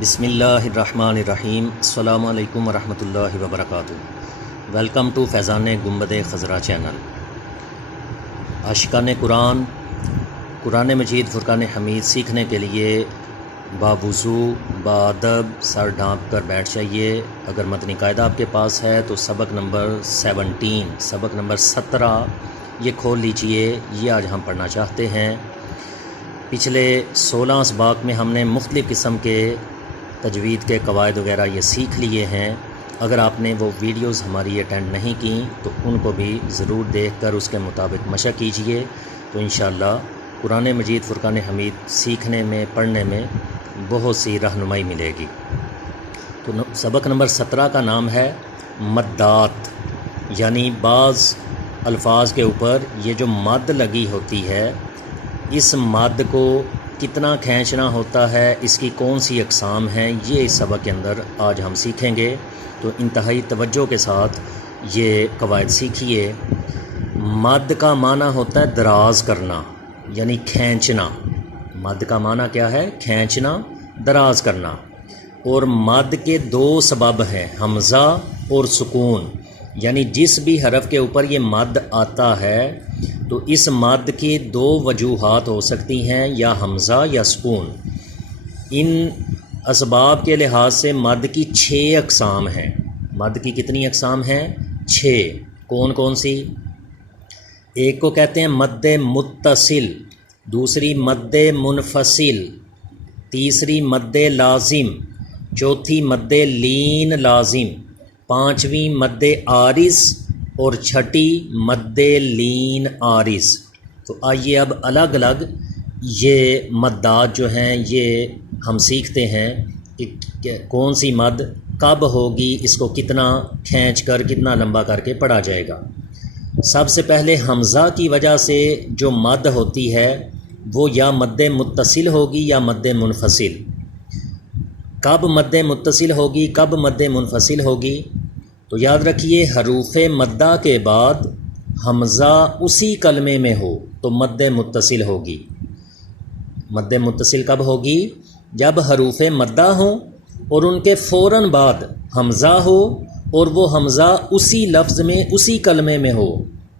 بسم اللہ الرحمن الرحیم۔ السلام علیکم ورحمۃ اللہ وبرکاتہ۔ ویلکم ٹو فیضان گنبد خضرا چینل۔ عاشقان قرآن قرآن مجید فرقان حمید سیکھنے کے لیے باوضو بادب سر ڈھانپ کر بیٹھ جائیے۔ اگر متنی قاعدہ آپ کے پاس ہے تو سبق نمبر 17 یہ کھول لیجئے۔ یہ آج ہم پڑھنا چاہتے ہیں۔ پچھلے 16 اسباق میں ہم نے مختلف قسم کے تجوید کے قواعد وغیرہ یہ سیکھ لیے ہیں۔ اگر آپ نے وہ ویڈیوز ہماری اٹینڈ نہیں کیں تو ان کو بھی ضرور دیکھ کر اس کے مطابق مشق کیجئے، تو انشاءاللہ قرآن مجید فرقان حمید سیکھنے میں پڑھنے میں بہت سی رہنمائی ملے گی۔ تو سبق نمبر 17 کا نام ہے مدات، یعنی بعض الفاظ کے اوپر یہ جو مد لگی ہوتی ہے، اس مد کو کتنا کھینچنا ہوتا ہے، اس کی کون سی اقسام ہیں، یہ اس سبق کے اندر آج ہم سیکھیں گے۔ تو انتہائی توجہ کے ساتھ یہ قواعد سیکھیے۔ مد کا معنی ہوتا ہے دراز کرنا، یعنی کھینچنا۔ مد کا معنی کیا ہے؟ کھینچنا، دراز کرنا۔ اور مد کے 2 سبب ہیں، حمزہ اور سکون، یعنی جس بھی حرف کے اوپر یہ مد آتا ہے تو اس مد کی 2 وجوہات ہو سکتی ہیں، یا حمزہ یا سکون۔ ان اسباب کے لحاظ سے مد کی 6 اقسام ہیں۔ مد کی کتنی اقسام ہیں؟ 6۔ کون کون سی؟ ایک کو کہتے ہیں مد متصل، دوسری مد منفصل، تیسری مد لازم، چوتھی مد لین لازم، 5ویں مد عارض اور 6ٹی مد لین عارض۔ تو آئیے اب الگ الگ یہ مدات جو ہیں یہ ہم سیکھتے ہیں کہ کون سی مد کب ہوگی، اس کو کتنا کھینچ کر کتنا لمبا کر کے پڑھا جائے گا۔ سب سے پہلے حمزہ کی وجہ سے جو مد ہوتی ہے وہ یا مد متصل ہوگی یا مد منفصل۔ کب مد متصل ہوگی، کب مد منفصل ہوگی؟ تو یاد رکھیے، حروف مدہ کے بعد حمزہ اسی کلمے میں ہو تو مد متصل ہوگی۔ مد متصل کب ہوگی؟ جب حروف مدہ ہوں اور ان کے فوراً بعد حمزہ ہو اور وہ حمزہ اسی لفظ میں اسی کلمے میں ہو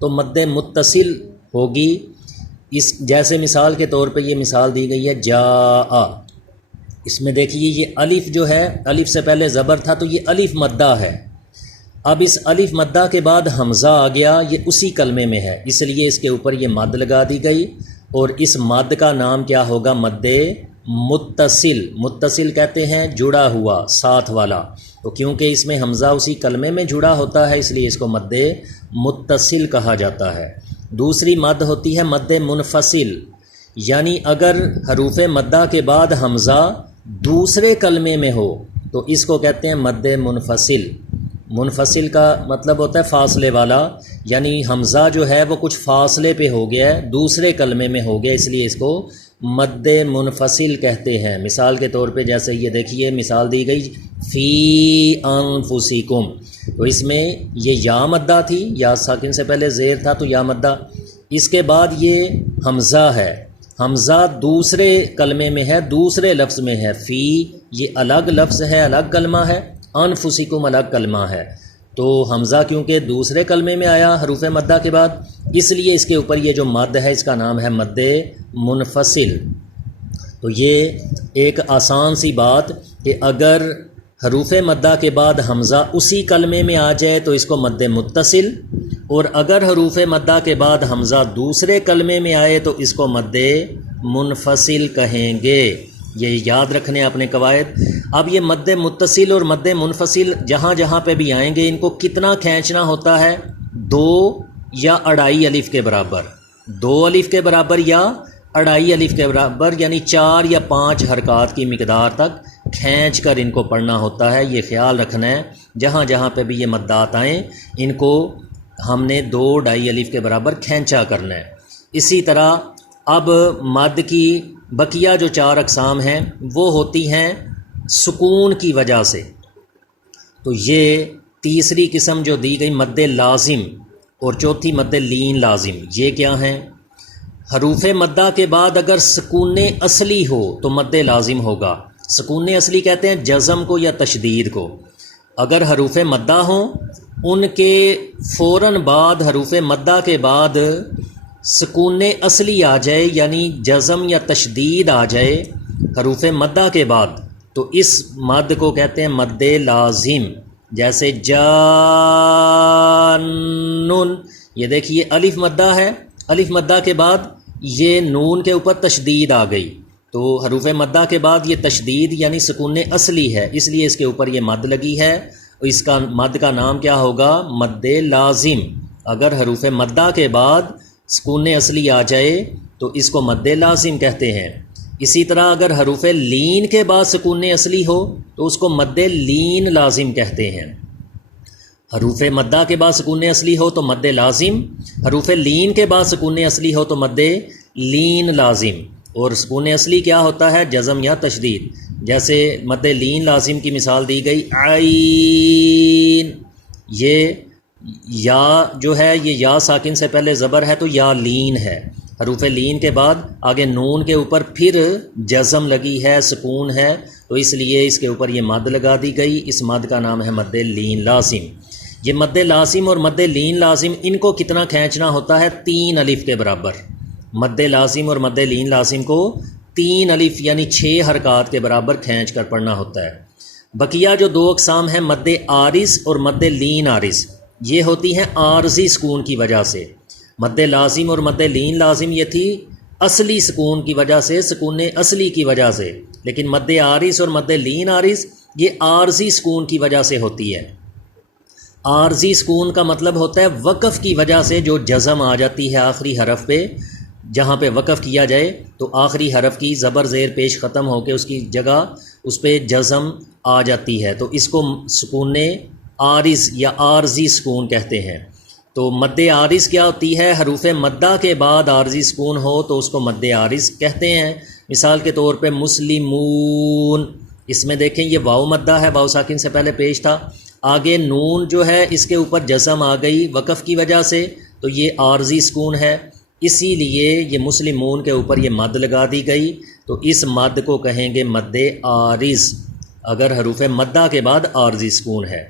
تو مد متصل ہوگی۔ اس جیسے مثال کے طور پہ یہ مثال دی گئی ہے جاء۔ اس میں دیکھیے یہ الف جو ہے، الف سے پہلے زبر تھا تو یہ الف مدہ ہے۔ اب اس الف مدہ کے بعد حمزہ آ گیا، یہ اسی کلمے میں ہے، اس لیے اس کے اوپر یہ مد لگا دی گئی، اور اس مد کا نام کیا ہوگا؟ مد متصل۔ متصل کہتے ہیں جڑا ہوا، ساتھ والا، تو کیونکہ اس میں حمزہ اسی کلمے میں جڑا ہوتا ہے اس لیے اس کو مد متصل کہا جاتا ہے۔ دوسری مد ہوتی ہے مد منفصل، یعنی اگر حروف مدہ کے بعد حمزہ دوسرے کلمے میں ہو تو اس کو کہتے ہیں مد منفصل۔ منفصل کا مطلب ہوتا ہے فاصلے والا، یعنی حمزہ جو ہے وہ کچھ فاصلے پہ ہو گیا ہے، دوسرے کلمے میں ہو گیا، اس لیے اس کو مد منفصل کہتے ہیں۔ مثال کے طور پہ جیسے یہ دیکھیے مثال دی گئی فی انفسکم، تو اس میں یہ یا مدہ تھی، یا ساکن سے پہلے زیر تھا تو یا مدہ، اس کے بعد یہ حمزہ ہے، حمزہ دوسرے کلمے میں ہے، دوسرے لفظ میں ہے۔ فی یہ الگ لفظ ہے، الگ کلمہ ہے، انفسکم الگ کلمہ ہے، تو حمزہ کیونکہ دوسرے کلمے میں آیا حروف مدہ کے بعد، اس لیے اس کے اوپر یہ جو مد ہے اس کا نام ہے مد منفصل۔ تو یہ ایک آسان سی بات کہ اگر حروف مدہ کے بعد حمزہ اسی کلمے میں آ جائے تو اس کو مد متصل، اور اگر حروف مدہ کے بعد حمزہ دوسرے کلمے میں آئے تو اس کو مد منفصل کہیں گے۔ یہ یاد رکھنے اپنے قواعد۔ اب یہ مد متصل اور مد منفصل جہاں جہاں پہ بھی آئیں گے ان کو کتنا کھینچنا ہوتا ہے؟ 2 یا 2.5 الف کے برابر، 2 الف کے برابر یا 2.5 الف کے برابر، یعنی 4 یا 5 حرکات کی مقدار تک کھینچ کر ان کو پڑھنا ہوتا ہے۔ یہ خیال رکھنا ہے جہاں جہاں پہ بھی یہ مدات آئیں ان کو ہم نے 2.5 الف کے برابر کھینچا کرنا ہے۔ اسی طرح اب مد کی بقیہ جو 4 اقسام ہیں وہ ہوتی ہیں سکون کی وجہ سے۔ تو یہ تیسری قسم جو دی گئی مد لازم اور چوتھی مد لین لازم، یہ کیا ہیں؟ حروف مدہ کے بعد اگر سکون اصلی ہو تو مد لازم ہوگا، سکون اصلی کہتے ہیں جزم کو یا تشدید کو. اگر حروف مدہ ہوں ان کے فوراً بعد حروف مدہ کے بعد سکون اصلی آ جائے یعنی جزم یا تشدید آ جائے حروف مدہ کے بعد تو اس مد کو کہتے ہیں مد لازم. جیسے جانن، یہ دیکھیے الف مدہ ہے، الف مدہ کے بعد یہ نون کے اوپر تشدید آ گئی تو حروف مدہ کے بعد یہ تشدید یعنی سکون اصلی ہے، اس لیے اس کے اوپر یہ مد لگی ہے. اس کا مد کا نام کیا ہوگا؟ مد لازم. اگر حروف مدہ کے بعد سکون اصلی آ جائے تو اس کو مد لازم کہتے ہیں. اسی طرح اگر حروف لین کے بعد سکون اصلی ہو تو اس کو مد لین لازم کہتے ہیں. حروف مدہ کے بعد سکون اصلی ہو تو مد لازم، حروف لین کے بعد سکون اصلی ہو تو مد لین لازم. اور سکون اصلی کیا ہوتا ہے؟ جزم یا تشدید. جیسے مد لین لازم کی مثال دی گئی عین، یہ یا جو ہے یہ یا ساکن سے پہلے زبر ہے تو یا لین ہے. حروف لین کے بعد آگے نون کے اوپر پھر جزم لگی ہے، سکون ہے، تو اس لیے اس کے اوپر یہ مد لگا دی گئی. اس مد کا نام ہے مد لین لازم. یہ مد لازم اور مد لین لازم ان کو کتنا کھینچنا ہوتا ہے؟ 3 الف کے برابر. مد لازم اور مد لین لازم کو 3 الف یعنی 6 حرکات کے برابر کھینچ کر پڑھنا ہوتا ہے. بقیہ جو 2 اقسام ہیں مد عارض اور مد لین عارض، یہ ہوتی ہیں عارضی سکون کی وجہ سے. مد لازم اور مد لین لازم یہ تھی اصلی سکون کی وجہ سے، سکون اصلی کی وجہ سے، لیکن مد عارض اور مد لین عارض یہ عارضی سکون کی وجہ سے ہوتی ہے. عارضی سکون کا مطلب ہوتا ہے وقف کی وجہ سے جو جزم آ جاتی ہے آخری حرف پہ، جہاں پہ وقف کیا جائے تو آخری حرف کی زبر زیر پیش ختم ہو کے اس کی جگہ اس پہ جزم آ جاتی ہے تو اس کو سکون عارض یا عارضی سکون کہتے ہیں. تو مد عارض کیا ہوتی ہے؟ حروف مدہ کے بعد عارضی سکون ہو تو اس کو مد عارض کہتے ہیں. مثال کے طور پہ مسلمون، اس میں دیکھیں یہ واو مدہ ہے، واو ساکن سے پہلے پیش تھا، آگے نون جو ہے اس کے اوپر جزم آ گئی وقف کی وجہ سے تو یہ عارضی سکون ہے، اسی لیے یہ مسلمون کے اوپر یہ مد لگا دی گئی تو اس مد کو کہیں گے مد عارض اگر حروف مدہ کے بعد عارضی سکون ہے.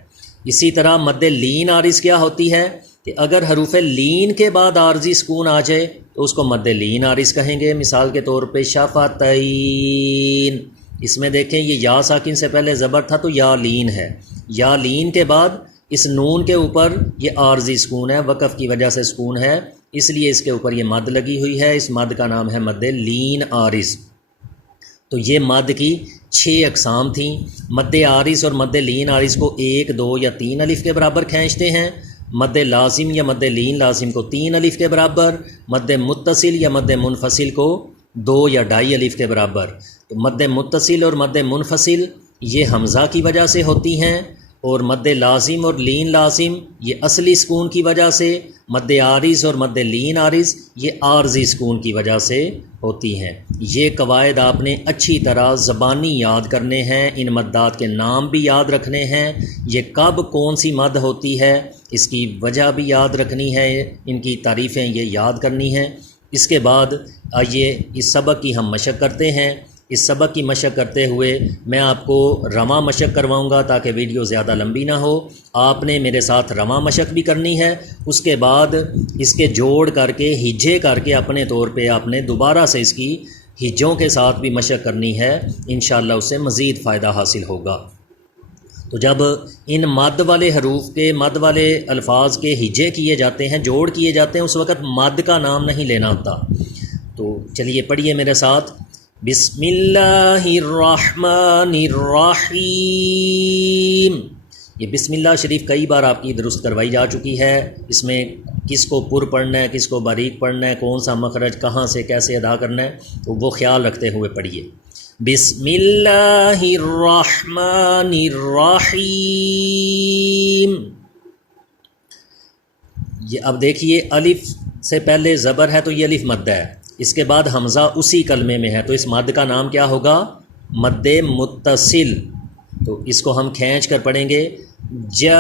اسی طرح مد لین عارض کیا ہوتی ہے کہ اگر حروف لین کے بعد عارضی سکون آ جائے تو اس کو مد لین عارض کہیں گے. مثال کے طور پہ شفتین، اس میں دیکھیں یہ یا ساکن سے پہلے زبر تھا تو یا لین ہے، یا لین کے بعد اس نون کے اوپر یہ عارضی سکون ہے، وقف کی وجہ سے سکون ہے، اس لیے اس کے اوپر یہ مد لگی ہوئی ہے. اس مد کا نام ہے مد لین عارض. تو یہ مد کی 6 اقسام تھیں. مد عارض اور مد لین عارض کو 1، 2 یا 3 الف کے برابر کھینچتے ہیں. مد لازم یا مد لین لازم کو 3 الف کے برابر، مد متصل یا مد منفصل کو 2 یا 2.5 الف کے برابر. تو مد متصل اور مد منفصل یہ حمزہ کی وجہ سے ہوتی ہیں اور مد لازم اور لین لازم یہ اصلی سکون کی وجہ سے، مد عارض اور مد لین عارض یہ عارضی سکون کی وجہ سے ہوتی ہیں. یہ قواعد آپ نے اچھی طرح زبانی یاد کرنے ہیں، ان مدات کے نام بھی یاد رکھنے ہیں، یہ کب کون سی مد ہوتی ہے اس کی وجہ بھی یاد رکھنی ہے، ان کی تعریفیں یہ یاد کرنی ہیں. اس کے بعد آئیے اس سبق کی ہم مشق کرتے ہیں. اس سبق کی مشق کرتے ہوئے میں آپ کو رواں مشق کرواؤں گا تاکہ ویڈیو زیادہ لمبی نہ ہو. آپ نے میرے ساتھ رواں مشق بھی کرنی ہے، اس کے بعد اس کے جوڑ کر کے ہجے کر کے اپنے طور پہ آپ نے دوبارہ سے اس کی ہجوں کے ساتھ بھی مشق کرنی ہے. انشاءاللہ اس سے مزید فائدہ حاصل ہوگا. تو جب ان مد والے حروف کے مد والے الفاظ کے ہجے کیے جاتے ہیں، جوڑ کیے جاتے ہیں، اس وقت مد کا نام نہیں لینا ہوتا. تو چلیے پڑھیے میرے ساتھ. بسم اللہ الرحمن الرحیم. یہ بسم اللہ شریف کئی بار آپ کی درست کروائی جا چکی ہے. اس میں کس کو پر پڑھنا ہے، کس کو باریک پڑھنا ہے، کون سا مخرج کہاں سے کیسے ادا کرنا ہے، تو وہ خیال رکھتے ہوئے پڑھیے. بسم اللہ الرحمن الرحیم. یہ اب دیکھیے الف سے پہلے زبر ہے تو یہ الف مد ہے، اس کے بعد حمزہ اسی کلمے میں ہے تو اس مد کا نام کیا ہوگا؟ مد متصل. تو اس کو ہم کھینچ کر پڑھیں گے جاء.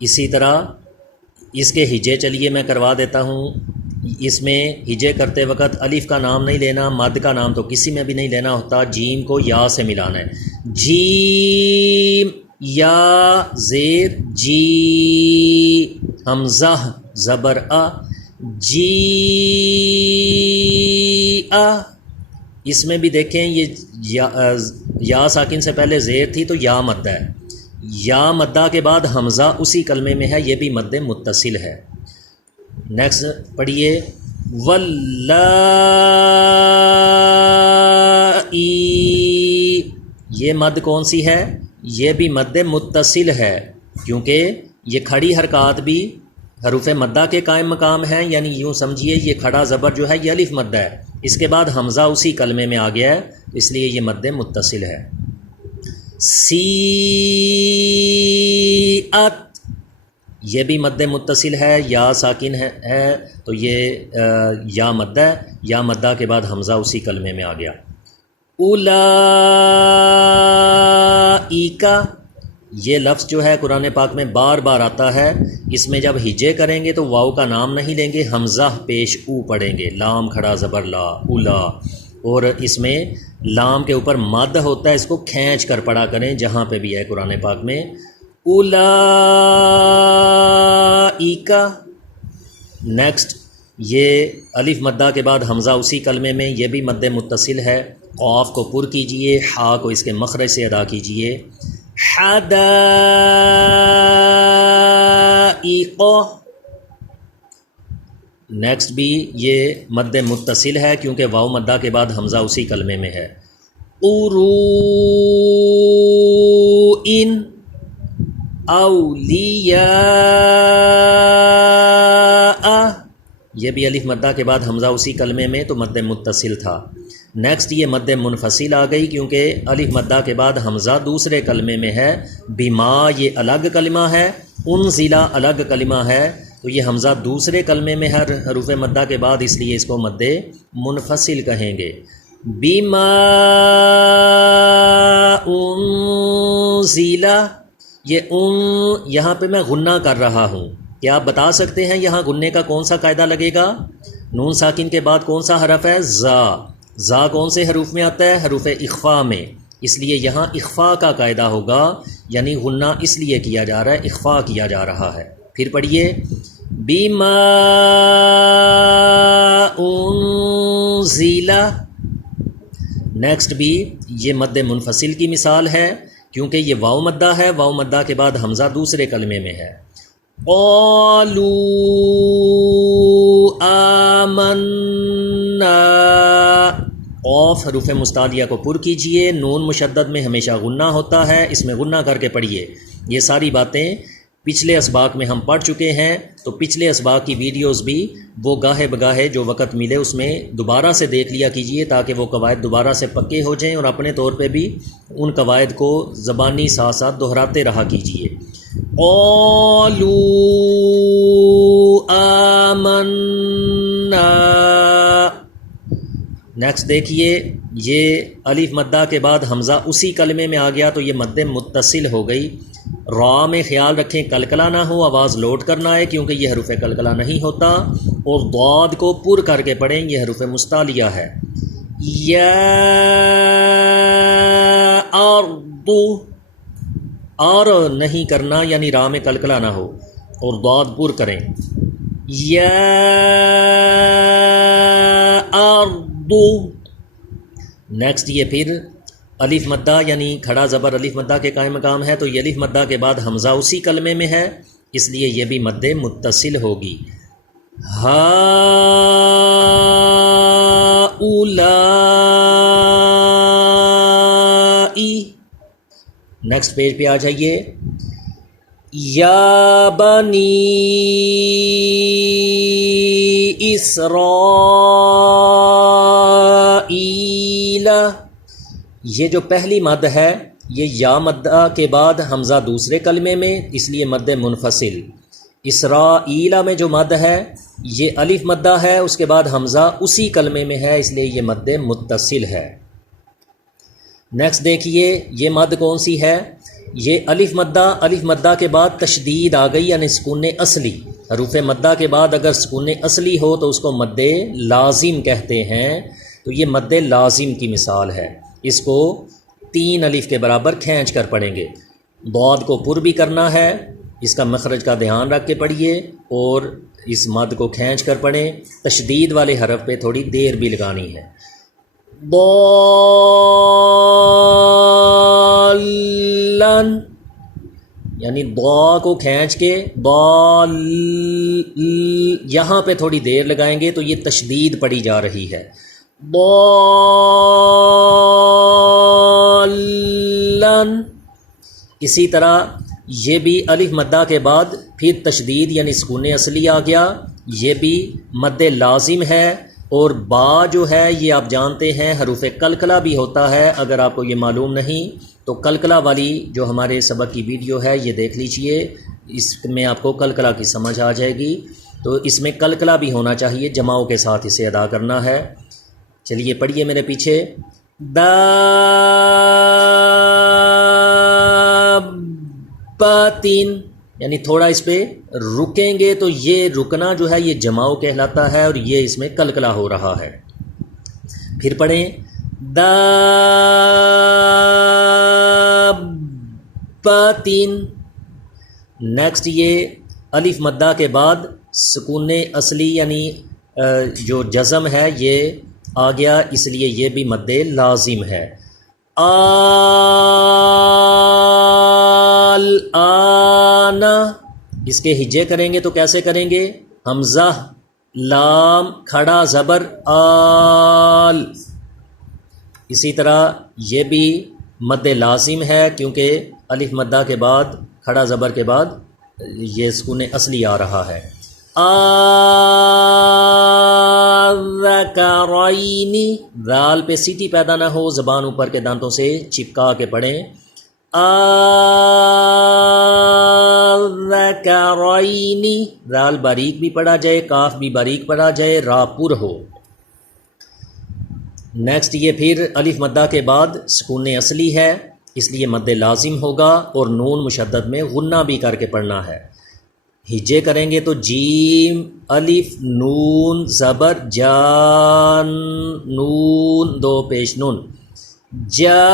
اسی طرح اس کے ہجے چلیے میں کروا دیتا ہوں. اس میں ہجے کرتے وقت الف کا نام نہیں لینا، مد کا نام تو کسی میں بھی نہیں لینا ہوتا، جیم کو یا سے ملانا ہے، جیم یا زیر جی، حمزہ زبر آ، جی آ۔ اس میں بھی دیکھیں یہ یا ساکن سے پہلے زیر تھی تو یا مدہ ہے، یا مدہ کے بعد حمزہ اسی کلمے میں ہے، یہ بھی مد متصل ہے۔ نیکسٹ پڑھیے، واللائی، یہ مد کون سی ہے؟ یہ بھی مد متصل ہے، کیونکہ یہ کھڑی حرکات بھی حروف مدہ کے قائم مقام ہیں، یعنی یوں سمجھیے یہ کھڑا زبر جو ہے یہ الف مدہ ہے، اس کے بعد حمزہ اسی کلمے میں آ گیا ہے، اس لیے یہ مد متصل ہے۔ سیئت، یہ بھی مد متصل ہے، یا ساکن ہے تو یہ یا مدہ ہے، یا مدہ کے بعد حمزہ اسی کلمے میں آ گیا۔ اولئک، یہ لفظ جو ہے قرآن پاک میں بار بار آتا ہے، اس میں جب ہجے کریں گے تو واو کا نام نہیں لیں گے، حمزہ پیش او پڑھیں گے، لام کھڑا زبر لا، اولا، اور اس میں لام کے اوپر مد ہوتا ہے، اس کو کھینچ کر پڑھا کریں جہاں پہ بھی ہے قرآن پاک میں۔ اولئک، نیکسٹ یہ الف مدہ کے بعد حمزہ اسی کلمے میں، یہ بھی مد متصل ہے، قاف کو پر کیجئے، حا کو اس کے مخرج سے ادا کیجئے، حدائق، نیکسٹ بھی یہ مد متصل ہے کیونکہ واو مدہ کے بعد حمزہ اسی کلمے میں ہے۔ قروءن، اولیاء، یہ بھی الف مدہ کے بعد حمزہ اسی کلمے میں تو مد متصل تھا۔ نیکسٹ یہ مد منفصل آ گئی کیونکہ الف مدہ کے بعد حمزہ دوسرے کلمے میں ہے، بما یہ الگ کلمہ ہے، انزلہ الگ کلمہ ہے، تو یہ حمزہ دوسرے کلمے میں ہے حروف مدہ کے بعد، اس لیے اس کو مد منفصل کہیں گے۔ بما انزلہ، یہ یہاں پہ میں غنہ کر رہا ہوں، کیا آپ بتا سکتے ہیں یہاں غنے کا کون سا قاعدہ لگے گا؟ نون ساکن کے بعد کون سا حرف ہے؟ زا، زا کون سے حروف میں آتا ہے؟ حروف اخفا میں، اس لیے یہاں اخفا کا قاعدہ ہوگا، یعنی غنہ اس لیے کیا جا رہا ہے، اخفا کیا جا رہا ہے۔ پھر پڑھیے، بما انزل، نیکسٹ بھی یہ مد منفصل کی مثال ہے کیونکہ یہ واو مدہ ہے، واو مدہ کے بعد حمزہ دوسرے کلمے میں ہے۔ قالوا آمنا، قاف حروف مستعلیہ کو پر کیجئے، نون مشدد میں ہمیشہ غنہ ہوتا ہے، اس میں غنہ کر کے پڑھیے۔ یہ ساری باتیں پچھلے اسباق میں ہم پڑھ چکے ہیں، تو پچھلے اسباق کی ویڈیوز بھی وہ گاہے بگاہے جو وقت ملے اس میں دوبارہ سے دیکھ لیا کیجئے تاکہ وہ قواعد دوبارہ سے پکے ہو جائیں، اور اپنے طور پہ بھی ان قواعد کو زبانی ساتھ ساتھ دہراتے رہا کیجئے۔ قالوا آمنا، نیکسٹ دیکھیے، یہ الف مدہ کے بعد حمزہ اسی کلمے میں آ گیا تو یہ مد متصل ہو گئی۔ را میں خیال رکھیں کلکلہ نہ ہو، آواز لوٹ کرنا ہے کیونکہ یہ حروف کلکلہ نہیں ہوتا، اور ضاد کو پر کر کے پڑھیں، یہ حروف مستعلیہ ہے۔ یا ارض، اور نہیں کرنا یعنی را میں کلکلہ نہ ہو، اور ضاد پر کریں۔ یا ارض، نیکسٹ یہ پھر الف مدہ یعنی کھڑا زبر الف مدہ کے قائم مقام ہے، تو یہ الف مدہ کے بعد حمزہ اسی کلمے میں ہے، اس لیے یہ بھی مد متصل ہوگی۔ ہؤلاء، نیکسٹ پیج پہ آ جائیے، یا بنی اسرائیل، یہ جو پہلی مد ہے یہ یا مدہ کے بعد حمزہ دوسرے کلمے میں، اس لیے مد منفصل۔ اسرائیل میں جو مد ہے یہ الف مدہ ہے، اس کے بعد حمزہ اسی کلمے میں ہے، اس لیے یہ مد متصل ہے۔ نیکسٹ دیکھیے، یہ مد کون سی ہے؟ یہ الف مدہ کے بعد تشدید آ گئی، یعنی سکون اصلی۔ حروف مدہ کے بعد اگر سکون اصلی ہو تو اس کو مد لازم کہتے ہیں، تو یہ مد لازم کی مثال ہے۔ اس کو 3 الف کے برابر کھینچ کر پڑھیں گے۔ ضاد کو پر بھی کرنا ہے، اس کا مخرج کا دھیان رکھ کے پڑھیے، اور اس مد کو کھینچ کر پڑھیں۔ تشدید والے حرف پہ تھوڑی دیر بھی لگانی ہے۔ ضالن، یعنی ضا کو کھینچ کے ضال، یہاں پہ تھوڑی دیر لگائیں گے تو یہ تشدید پڑی جا رہی ہے۔ ضالن، اسی طرح یہ بھی الف مدہ کے بعد پھر تشدید یعنی سکون اصلی آ گیا، یہ بھی مد لازم ہے۔ اور با جو ہے یہ آپ جانتے ہیں حروف قلقلہ بھی ہوتا ہے، اگر آپ کو یہ معلوم نہیں تو قلقلہ والی جو ہمارے سبق کی ویڈیو ہے یہ دیکھ لیجئے، اس میں آپ کو قلقلہ کی سمجھ آ جائے گی۔ تو اس میں قلقلہ بھی ہونا چاہیے، جماؤں کے ساتھ اسے ادا کرنا ہے۔ چلیے پڑھیے میرے پیچھے۔ دابتن، یعنی تھوڑا اس پہ رکیں گے تو یہ رکنا جو ہے یہ جماؤ کہلاتا ہے، اور یہ اس میں قلقلہ ہو رہا ہے۔ پھر پڑھیں دابتن۔ نیکسٹ یہ الف مدہ کے بعد سکون اصلی یعنی جو جزم ہے یہ آ گیا، اس لیے یہ بھی مد لازم ہے۔ الآن، اس کے ہجے کریں گے تو کیسے کریں گے؟ حمزہ لام کھڑا زبر آل، اسی طرح یہ بھی مد لازم ہے کیونکہ الف مدہ کے بعد کھڑا زبر کے بعد یہ سکون اصلی آ رہا ہے۔ الذکرین، ذال پہ سیٹی پیدا نہ ہو، زبان اوپر کے دانتوں سے چپکا کے پڑھیں۔ الذکرین، ذال باریک بھی پڑھا جائے، کاف بھی باریک پڑھا جائے، را پر ہو۔ نیکسٹ یہ پھر الف مدہ کے بعد سکون اصلی ہے، اس لیے مد لازم ہوگا، اور نون مشدد میں غنہ بھی کر کے پڑھنا ہے۔ ہجے کریں گے تو جیم الف نون زبر جان، نون دو پیش نون، جان،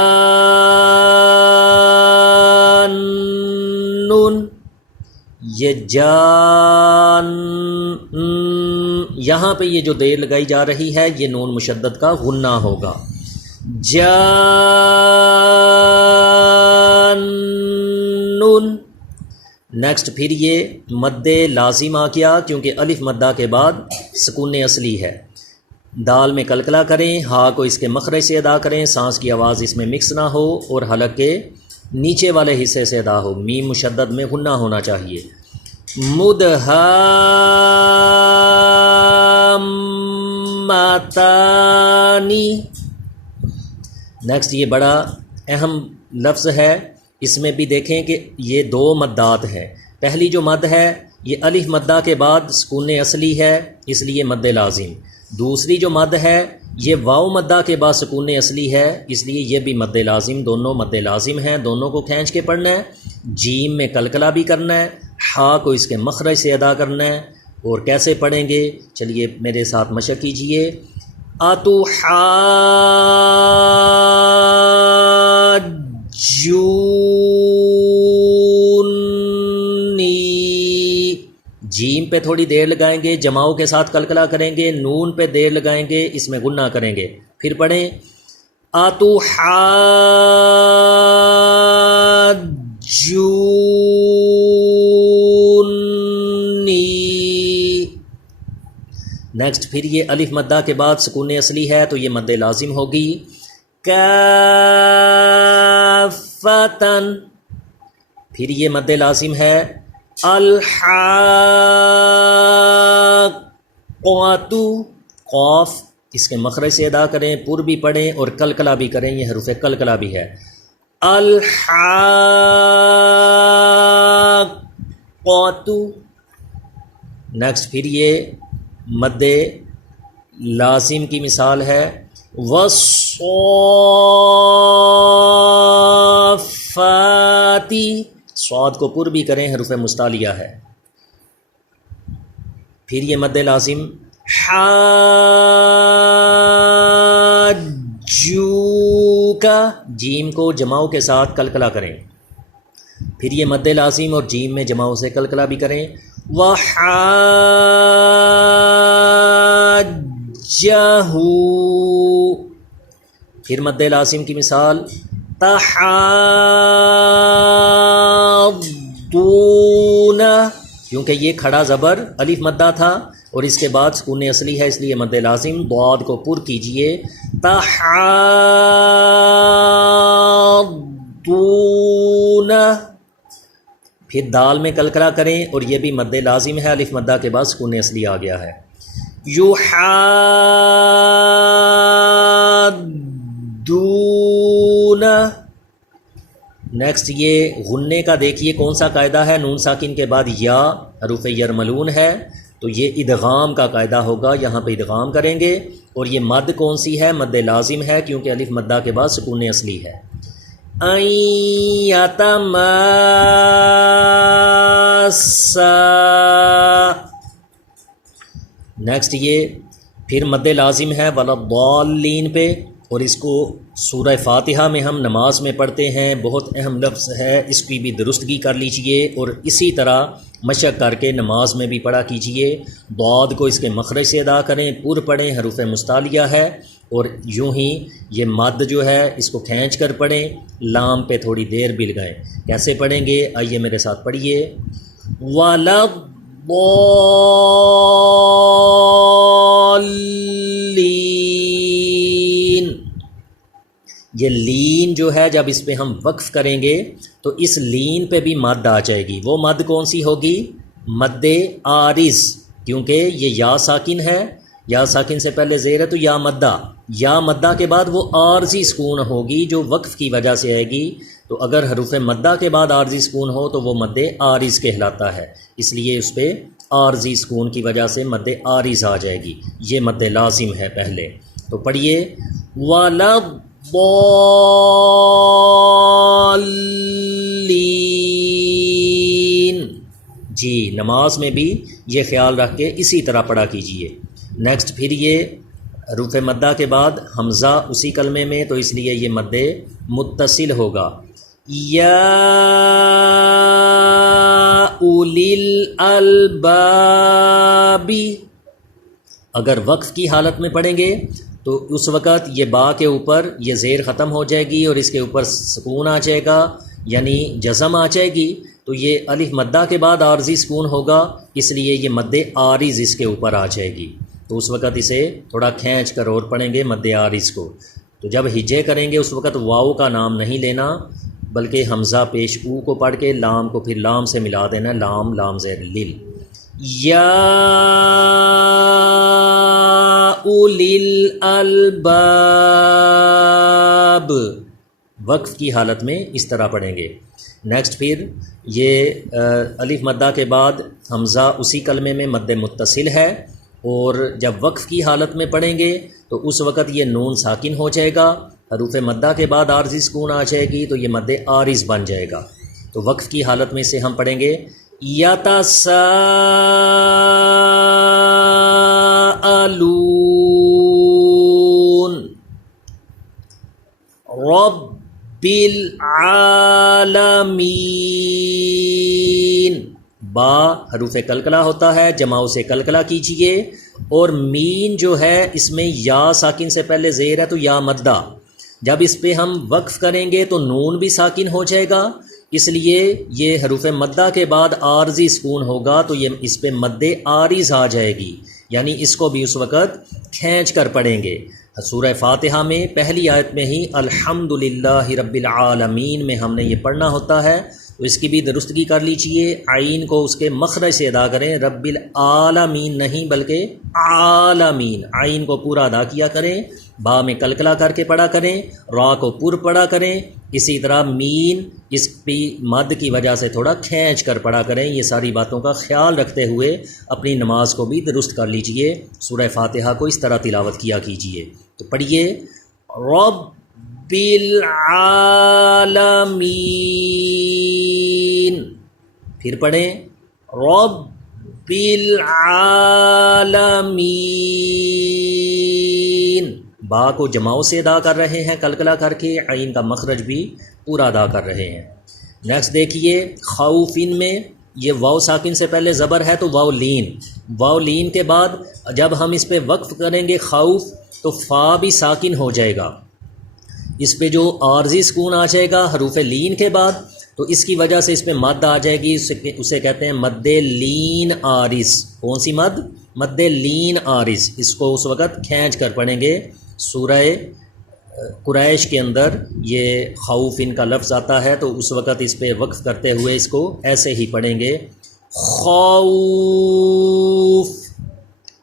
یہ جان، یہاں پہ یہ جو دیر لگائی جا رہی ہے یہ نون مشدد کا غنہ ہوگا۔ جان، نیکسٹ پھر یہ مد لازم آ گیا کیونکہ الف مدہ کے بعد سکون اصلی ہے۔ دال میں قلقلہ کریں، ہا کو اس کے مخرج سے ادا کریں، سانس کی آواز اس میں مکس نہ ہو، اور حلق کے نیچے والے حصے سے ادا ہو، میم مشدد میں غنہ ہونا چاہیے۔ مدہامتانی، نیکسٹ یہ بڑا اہم لفظ ہے، اس میں بھی دیکھیں کہ یہ 2 مدات ہیں۔ پہلی جو مد ہے یہ الف مدہ کے بعد سکون اصلی ہے، اس لیے مد لازم۔ دوسری جو مد ہے یہ واو مدہ کے بعد سکون اصلی ہے، اس لیے یہ بھی مد لازم، دونوں مد لازم ہیں، دونوں کو کھینچ کے پڑھنا ہے۔ جیم میں قلقلہ بھی کرنا ہے، ہا کو اس کے مخرج سے ادا کرنا ہے۔ اور کیسے پڑھیں گے؟ چلیے میرے ساتھ مشق کیجئے۔ اتحاجونی، جیم پہ تھوڑی دیر لگائیں گے، جماؤں کے ساتھ قلقلہ کریں گے، نون پہ دیر لگائیں گے، اس میں غنہ کریں گے۔ پھر پڑھیں اتحاجونی۔ نیکسٹ پھر یہ الف مدہ کے بعد سکون اصلی ہے تو یہ مد لازم ہوگی۔ کافتن، پھر یہ مد لازم ہے۔ الحاقۃ، قاف اس کے مخرج سے ادا کریں، پر بھی پڑھیں اور قلقلہ بھی کریں، یہ حروف قلقلہ بھی ہے۔ الحاقۃ، نیکسٹ پھر یہ مد لازم کی مثال ہے۔ والصافات، فاتی، صاد کو پر بھی کریں، حروف مستعلیہ ہے. پھر یہ مد لازم حاجوکا، جیم کو جماؤ کے ساتھ کلکلا کریں. پھر یہ مد لازم اور جیم میں جماؤ سے کلکلا بھی کریں. وحاجہو، پھر مد لازم کی مثال تحاضون، کیونکہ یہ کھڑا زبر الف مدہ تھا اور اس کے بعد سکون اصلی ہے، اس لیے مد لازم ضاد کو پر کیجئے. تحاضون، پھر دال میں کلکلا کریں اور یہ بھی مد لازم ہے، الف مدہ کے بعد سکون اصلی آ گیا ہے. یحادون، نیکسٹ یہ غننے کا دیکھیے کون سا قاعدہ ہے. نون ساکن کے بعد یا حروف یرملون ہے تو یہ ادغام کا قاعدہ ہوگا، یہاں پہ ادغام کریں گے. اور یہ مد کون سی ہے؟ مد لازم ہے، کیونکہ الف مدہ کے بعد سکون اصلی ہے. ایتماسا، نیکسٹ یہ پھر مد لازم ہے ولضالین پہ، اور اس کو سورہ فاتحہ میں ہم نماز میں پڑھتے ہیں، بہت اہم لفظ ہے، اس کی بھی درستگی کر لیجئے اور اسی طرح مشق کر کے نماز میں بھی پڑھا کیجئے. ضاد کو اس کے مخرج سے ادا کریں، پر پڑھیں، حروف مستعلیہ ہے، اور یوں ہی یہ مد جو ہے اس کو کھینچ کر پڑھیں، لام پہ تھوڑی دیر بھی لگائیں. کیسے پڑھیں گے؟ آئیے میرے ساتھ پڑھیے. وَلَضَّالِّينَ، یہ لین جو ہے جب اس پہ ہم وقف کریں گے تو اس لین پہ بھی مد آ جائے گی. وہ مد کون سی ہوگی؟ مد عارض، کیونکہ یہ یا ساکن ہے، یا ساکن سے پہلے زیر ہے تو یا مدہ، یا مدہ کے بعد وہ عارضی سکون ہوگی جو وقف کی وجہ سے آئے گی. تو اگر حروف مدہ کے بعد عارضی سکون ہو تو وہ مد عارض کہلاتا ہے، اس لیے اس پہ عارضی سکون کی وجہ سے مد عارض آ جائے گی. یہ مد لازم ہے پہلے. تو پڑھیے وَلَضَّالِّينَ، جی نماز میں بھی یہ خیال رکھ کے اسی طرح پڑھا کیجئے. نیکسٹ پھر یہ حروف مدہ کے بعد حمزہ اسی کلمے میں، تو اس لیے یہ مد متصل ہوگا. یا اولی الالباب، اگر وقف کی حالت میں پڑھیں گے تو اس وقت یہ با کے اوپر یہ زیر ختم ہو جائے گی اور اس کے اوپر سکون آ جائے گا، یعنی جزم آ جائے گی. تو یہ الف مدہ کے بعد عارضی سکون ہوگا، اس لیے یہ مد عارض اس کے اوپر آ جائے گی. تو اس وقت اسے تھوڑا کھینچ کر اور پڑھیں گے مد عارض کو. تو جب ہجے کریں گے اس وقت واو کا نام نہیں لینا، بلکہ حمزہ پیش او کو پڑھ کے لام کو پھر لام سے ملا دینا، لام لام زیر لیل. یا اولی الالباب، وقف کی حالت میں اس طرح پڑھیں گے. نیکسٹ پھر یہ الف مدہ کے بعد حمزہ اسی کلمے میں مد متصل ہے، اور جب وقف کی حالت میں پڑھیں گے تو اس وقت یہ نون ساکن ہو جائے گا، حروف مدہ کے بعد عارضی سکون آ جائے گی تو یہ مد عارض بن جائے گا. تو وقف کی حالت میں سے ہم پڑھیں گے یتساءلون رب العالمین، با حروف کلکلا ہوتا ہے، جماؤ سے کلکلا کیجئے. اور مین جو ہے اس میں یا ساکن سے پہلے زیر ہے تو یا مدہ، جب اس پہ ہم وقف کریں گے تو نون بھی ساکن ہو جائے گا، اس لیے یہ حروف مدہ کے بعد عارضی سکون ہوگا تو یہ اس پہ مد عارض آ جائے گی، یعنی اس کو بھی اس وقت کھینچ کر پڑھیں گے. سورہ فاتحہ میں پہلی آیت میں ہی الحمدللہ رب العالمین میں ہم نے یہ پڑھنا ہوتا ہے، تو اس کی بھی درستگی کر لیجئے. عین کو اس کے مخرج سے ادا کریں، رب العالمین نہیں بلکہ عالمین، عین کو پورا ادا کیا کریں، با میں کلکلا کر کے پڑھا کریں، را کو پر پڑھا کریں. اسی طرح مین اس بھی مد کی وجہ سے تھوڑا کھینچ کر پڑھا کریں. یہ ساری باتوں کا خیال رکھتے ہوئے اپنی نماز کو بھی درست کر لیجئے. سورہ فاتحہ کو اس طرح تلاوت کیا کیجئے. تو پڑھیے رب العالمین. پھر پڑھیں رب العالمین. با کو جماؤ سے ادا کر رہے ہیں کلکلا کر کے، عین کا مخرج بھی پورا ادا کر رہے ہیں. نیکسٹ دیکھیے خوفین میں یہ واو ساکن سے پہلے زبر ہے تو واو لین. واو لین کے بعد جب ہم اس پہ وقف کریں گے خوف تو فا بھی ساکن ہو جائے گا. اس پہ جو عارضی سکون آ جائے گا حروف لین کے بعد تو اس کی وجہ سے اس پہ مد آ جائے گی، اسے کہتے ہیں مد لین عارض. کون سی مد؟ مد لین عارض. اس کو اس وقت کھینچ کر پڑھیں گے. سورہ قریش کے اندر یہ خوف ان کا لفظ آتا ہے تو اس وقت اس پہ وقف کرتے ہوئے اس کو ایسے ہی پڑھیں گے خوف،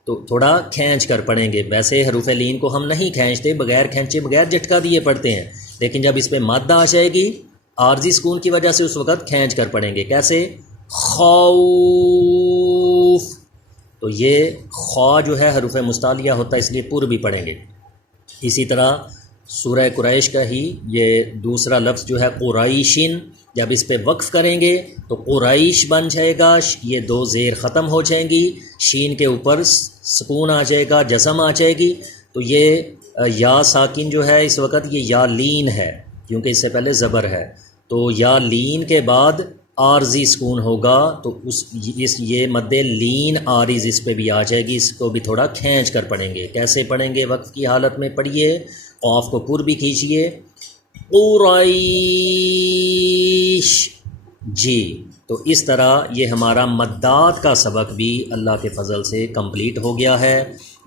تو تھوڑا کھینچ کر پڑھیں گے. ویسے حروف لین کو ہم نہیں کھینچتے، بغیر کھینچے بغیر جھٹکا دیے پڑھتے ہیں، لیکن جب اس پہ مد آ جائے گی عارضی سکون کی وجہ سے اس وقت کھینچ کر پڑھیں گے. کیسے؟ خوف. تو یہ خوا جو ہے حروف مستعلیہ ہوتا ہے اس لیے پر بھی پڑھیں گے. اسی طرح سورہ قریش کا ہی یہ دوسرا لفظ جو ہے قریشن، جب اس پہ وقف کریں گے تو قریش بن جائے گا. یہ دو زیر ختم ہو جائیں گی، شین کے اوپر سکون آ جائے گا، جزم آ جائے گی. تو یہ یا ساکن جو ہے اس وقت یہ یا لین ہے کیونکہ اس سے پہلے زبر ہے. تو یا لین کے بعد عارضی سکون ہوگا تو یہ مد لین عارض اس پہ بھی آ جائے گی. اس کو بھی تھوڑا کھینچ کر پڑھیں گے. کیسے پڑھیں گے؟ وقف کی حالت میں پڑھیے، قاف کو پر بھی کھینچیے. قریش. جی تو اس طرح یہ ہمارا مدات کا سبق بھی اللہ کے فضل سے کمپلیٹ ہو گیا ہے.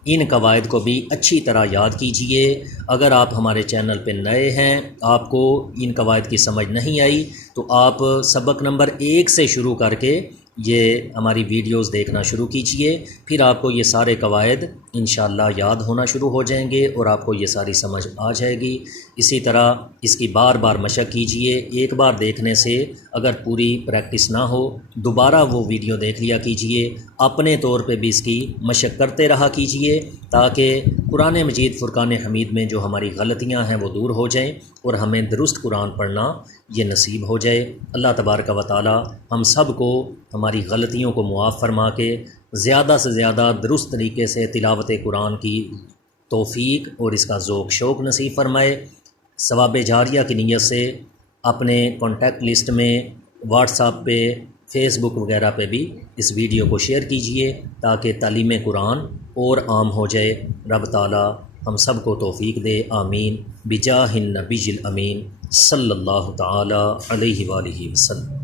ان قواعد کو بھی اچھی طرح یاد کیجئے. اگر آپ ہمارے چینل پہ نئے ہیں، آپ کو ان قواعد کی سمجھ نہیں آئی تو آپ سبق نمبر 1 سے شروع کر کے یہ ہماری ویڈیوز دیکھنا شروع کیجئے. پھر آپ کو یہ سارے قواعد انشاءاللہ یاد ہونا شروع ہو جائیں گے اور آپ کو یہ ساری سمجھ آ جائے گی. اسی طرح اس کی بار بار مشق کیجئے. ایک بار دیکھنے سے اگر پوری پریکٹس نہ ہو دوبارہ وہ ویڈیو دیکھ لیا کیجئے. اپنے طور پہ بھی اس کی مشق کرتے رہا کیجئے تاکہ قرآن مجید فرقان حمید میں جو ہماری غلطیاں ہیں وہ دور ہو جائیں اور ہمیں درست قرآن پڑھنا یہ نصیب ہو جائے. اللہ تبارک و تعالی ہم سب کو ہماری غلطیوں کو معاف فرما کے زیادہ سے زیادہ درست طریقے سے تلاوت قرآن کی توفیق اور اس کا ذوق شوق نصیب فرمائے. ثواب جاریہ کی نیت سے اپنے کانٹیکٹ لسٹ میں واٹس ایپ پہ، فیس بک وغیرہ پہ بھی اس ویڈیو کو شیئر کیجئے تاکہ تعلیم قرآن اور عام ہو جائے. رب تعالی ہم سب کو توفیق دے. آمین بجاہ النبی الامین صلی اللہ تعالی علیہ وآلہ وسلم.